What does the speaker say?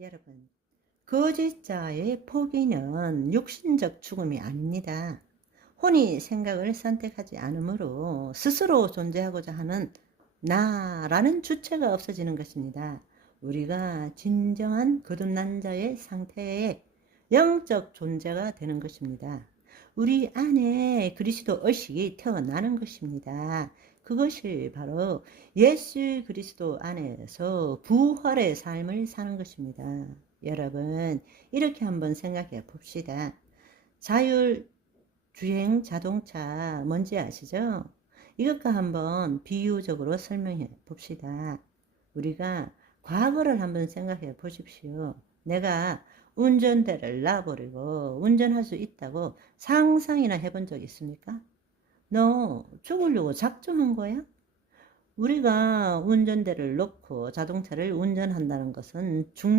여러분, 거짓자의 포기는 육신적 죽음이 아닙니다. 혼이 생각을 선택하지 않으므로 스스로 존재하고자 하는 나라는 주체가 없어지는 것입니다. 우리가 진정한 거듭난 자의 상태에 영적 존재가 되는 것입니다. 우리 안에 그리스도 의식이 태어나는 것입니다. 그것이 바로 예수 그리스도 안에서 부활의 삶을 사는 것입니다. 여러분, 이렇게 한번 생각해 봅시다. 자율 주행 자동차 뭔지 아시죠? 이것과 한번 비유적으로 설명해 봅시다. 우리가 과거를 한번 생각해 보십시오. 내가 운전대를 놔버리고 운전할 수 있다고 상상이나 해본 적 있습니까? 너 죽으려고 작정한 거야? 우리가 운전대를 놓고 자동차를 운전한다는 것은 죽는